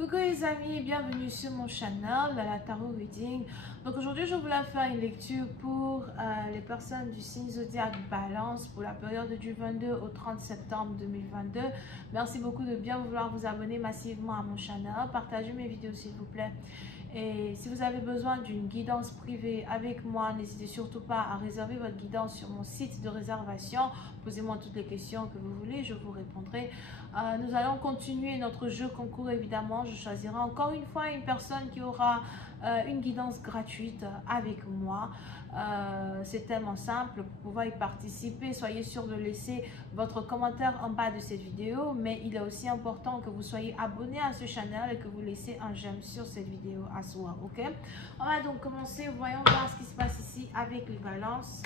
Coucou les amis, bienvenue sur mon channel, la Tarot Reading. Donc aujourd'hui je voulais faire une lecture pour les personnes du signe zodiaque Balance pour la période du 22 au 30 septembre 2022. Merci beaucoup de bien vouloir vous abonner massivement à mon channel, partagez mes vidéos s'il vous plaît. Et si vous avez besoin d'une guidance privée avec moi, n'hésitez surtout pas à réserver votre guidance sur mon site de réservation. Posez-moi toutes les questions que vous voulez, je vous répondrai. Nous allons continuer notre jeu concours évidemment. Je choisirai encore une fois une personne qui aura une guidance gratuite avec moi. C'est tellement simple pour pouvoir y participer. Soyez sûr de laisser votre commentaire en bas de cette vidéo, mais il est aussi important que vous soyez abonné à ce channel et que vous laissez un j'aime sur cette vidéo à soi, ok? On va donc commencer. Voyons voir ce qui se passe ici avec les balances.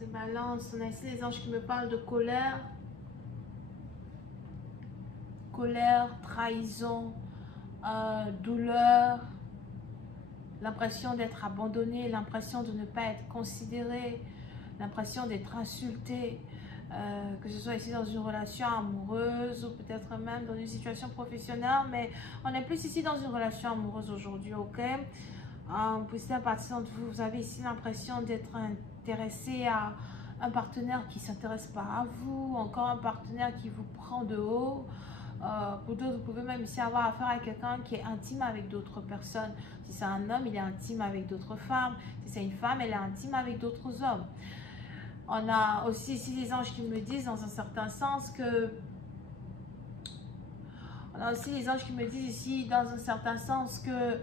Les balances, on a ici les anges qui me parlent de colère, trahison, douleur, l'impression d'être abandonné, l'impression de ne pas être considéré, l'impression d'être insulté, que ce soit ici dans une relation amoureuse ou peut-être même dans une situation professionnelle, mais on est plus ici dans une relation amoureuse aujourd'hui, ok? Pour certaines partie d'entre vous, vous avez ici l'impression d'être intéressé à un partenaire qui ne s'intéresse pas à vous, encore un partenaire qui vous prend de haut. Pour d'autres, vous pouvez même ici avoir affaire à quelqu'un qui est intime avec d'autres personnes. Si c'est un homme, il est intime avec d'autres femmes. Si c'est une femme, elle est intime avec d'autres hommes. On a aussi ici des anges qui me disent dans un certain sens que... On a aussi les anges qui me disent ici dans un certain sens que...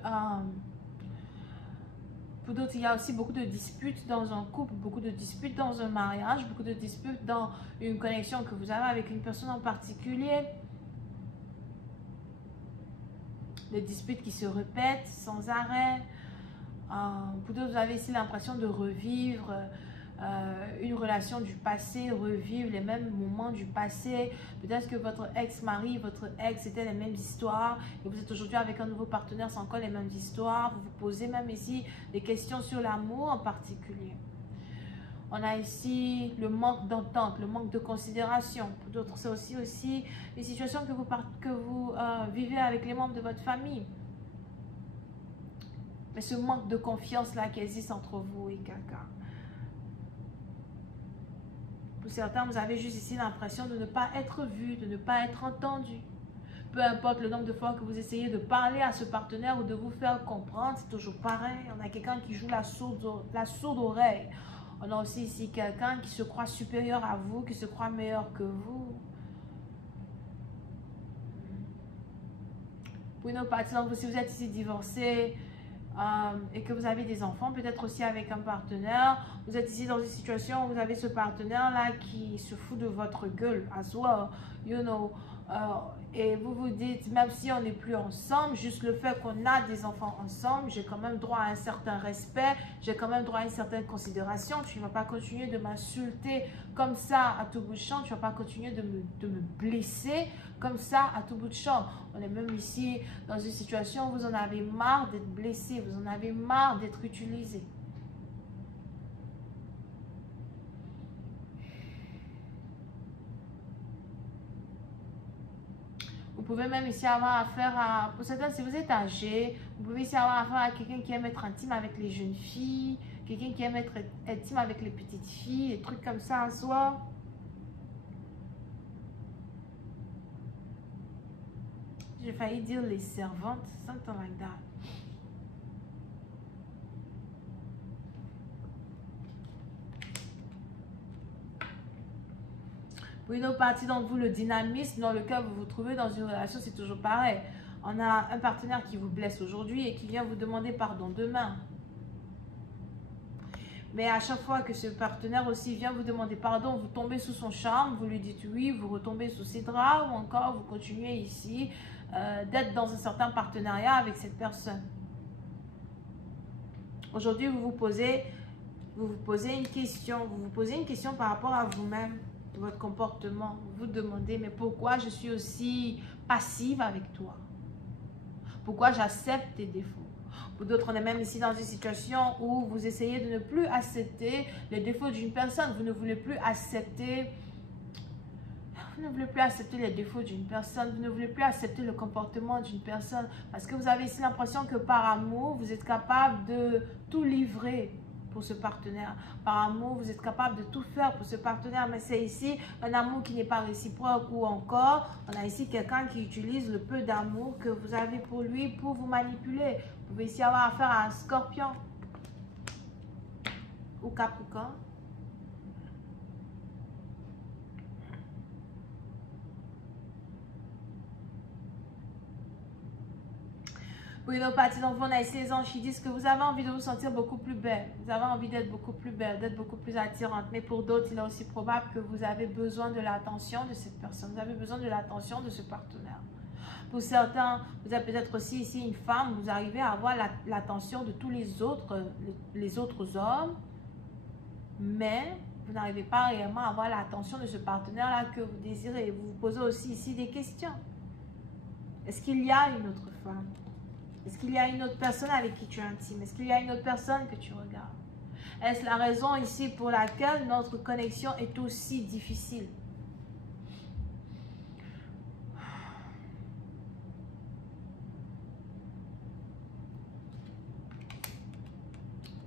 pour d'autres, il y a aussi beaucoup de disputes dans un couple, beaucoup de disputes dans un mariage, beaucoup de disputes dans une connexion que vous avez avec une personne en particulier. Des disputes qui se répètent sans arrêt. Pour d'autres, vous avez ici l'impression de revivre une relation du passé, revivre les mêmes moments du passé. Peut-être que votre ex-mari, votre ex, c'était les mêmes histoires et vous êtes aujourd'hui avec un nouveau partenaire, c'est encore les mêmes histoires. Vous vous posez même ici des questions sur l'amour en particulier. On a ici le manque d'entente, le manque de considération. Pour d'autres, c'est aussi les situations que vous vivez avec les membres de votre famille. Mais ce manque de confiance-là qui existe entre vous et quelqu'un. Pour certains, vous avez juste ici l'impression de ne pas être vu, de ne pas être entendu. Peu importe le nombre de fois que vous essayez de parler à ce partenaire ou de vous faire comprendre, c'est toujours pareil. On a quelqu'un qui joue la sourde oreille. On a aussi ici quelqu'un qui se croit supérieur à vous, qui se croit meilleur que vous. Pour une autre partie, donc, si vous êtes ici divorcé et que vous avez des enfants, peut-être aussi avec un partenaire, vous êtes ici dans une situation où vous avez ce partenaire-là qui se fout de votre gueule, as well, you know. Et vous vous dites, même si on n'est plus ensemble, juste le fait qu'on a des enfants ensemble, j'ai quand même droit à un certain respect, j'ai quand même droit à une certaine considération. Tu ne vas pas continuer de m'insulter comme ça à tout bout de champ, tu ne vas pas continuer de me blesser comme ça à tout bout de champ. On est même ici dans une situation où vous en avez marre d'être blessé, vous en avez marre d'être utilisé. Vous pouvez même ici avoir affaire à, pour certains, si vous êtes âgé, vous pouvez ici avoir affaire à quelqu'un qui aime être intime avec les jeunes filles, quelqu'un qui aime être intime avec les petites filles, des trucs comme ça en soi. J'ai failli dire les servantes, something like that. Pour une autre partie d'entre vous, le dynamisme dans lequel vous vous trouvez dans une relation, c'est toujours pareil. On a un partenaire qui vous blesse aujourd'hui et qui vient vous demander pardon demain. Mais à chaque fois que ce partenaire aussi vient vous demander pardon, vous tombez sous son charme, vous lui dites oui, vous retombez sous ses draps ou encore vous continuez ici d'être dans un certain partenariat avec cette personne. Aujourd'hui, vous vous posez une question. Vous vous posez une question par rapport à vous-même, votre comportement. Vous vous demandez, mais pourquoi je suis aussi passive avec toi? Pourquoi j'accepte tes défauts? Pour d'autres, on est même ici dans une situation où vous essayez de ne plus accepter les défauts d'une personne. Vous ne voulez plus accepter les défauts d'une personne. Vous ne voulez plus accepter le comportement d'une personne. Parce que vous avez ici l'impression que par amour, vous êtes capable de tout livrer pour ce partenaire. Par amour, vous êtes capable de tout faire pour ce partenaire. Mais c'est ici un amour qui n'est pas réciproque. Ou encore, on a ici quelqu'un qui utilise le peu d'amour que vous avez pour lui pour vous manipuler. Vous pouvez ici avoir affaire à un Scorpion ou Capricorne. Pour une autre partie d'entre vous, on a ici les anges qui disent que vous avez envie de vous sentir beaucoup plus belle. Vous avez envie d'être beaucoup plus belle, d'être beaucoup plus attirante. Mais pour d'autres, il est aussi probable que vous avez besoin de l'attention de cette personne. Vous avez besoin de l'attention de ce partenaire. Pour certains, vous avez peut-être aussi ici une femme, vous arrivez à avoir l'attention de tous les autres hommes, mais vous n'arrivez pas réellement à avoir l'attention de ce partenaire-là que vous désirez. Vous vous posez aussi ici des questions. Est-ce qu'il y a une autre femme? Est-ce qu'il y a une autre personne avec qui tu es intime? Est-ce qu'il y a une autre personne que tu regardes? Est-ce la raison ici pour laquelle notre connexion est aussi difficile?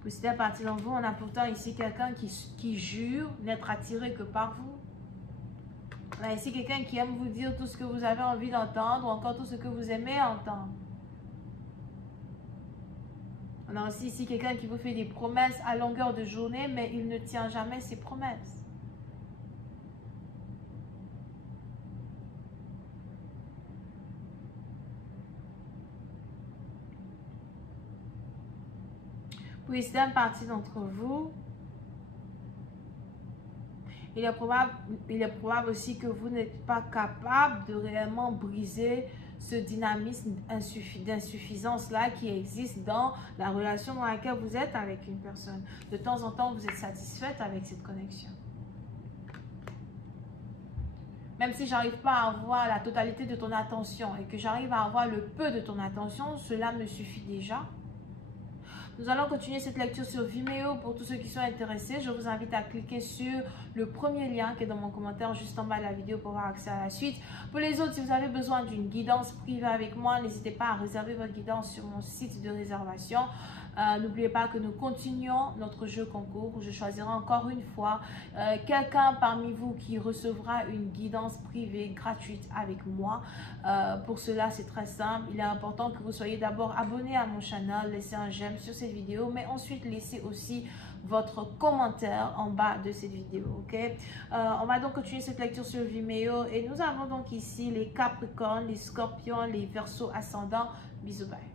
Pour cette partie d'entre vous, on a pourtant ici quelqu'un qui jure n'être attiré que par vous. On a ici quelqu'un qui aime vous dire tout ce que vous avez envie d'entendre ou encore tout ce que vous aimez entendre. On a aussi ici quelqu'un qui vous fait des promesses à longueur de journée, mais il ne tient jamais ses promesses. Pour une certaine partie d'entre vous, il est probable aussi que vous n'êtes pas capable de réellement briser ce dynamisme d'insuffisance-là qui existe dans la relation dans laquelle vous êtes avec une personne. De temps en temps, vous êtes satisfaite avec cette connexion. Même si j'arrive pas à avoir la totalité de ton attention et que j'arrive à avoir le peu de ton attention, cela me suffit déjà. Nous allons continuer cette lecture sur Vimeo. Pour tous ceux qui sont intéressés, je vous invite à cliquer sur le premier lien qui est dans mon commentaire juste en bas de la vidéo pour avoir accès à la suite. Pour les autres, si vous avez besoin d'une guidance privée avec moi, n'hésitez pas à réserver votre guidance sur mon site de réservation. N'oubliez pas que nous continuons notre jeu concours où je choisirai encore une fois quelqu'un parmi vous qui recevra une guidance privée gratuite avec moi. Pour cela, c'est très simple. Il est important que vous soyez d'abord abonné à mon channel, laissez un j'aime sur cette vidéo, mais ensuite laissez aussi votre commentaire en bas de cette vidéo, ok? On va donc continuer cette lecture sur Vimeo et nous avons donc ici les Capricornes, les Scorpions, les Verseaux ascendants. Bisous, bye.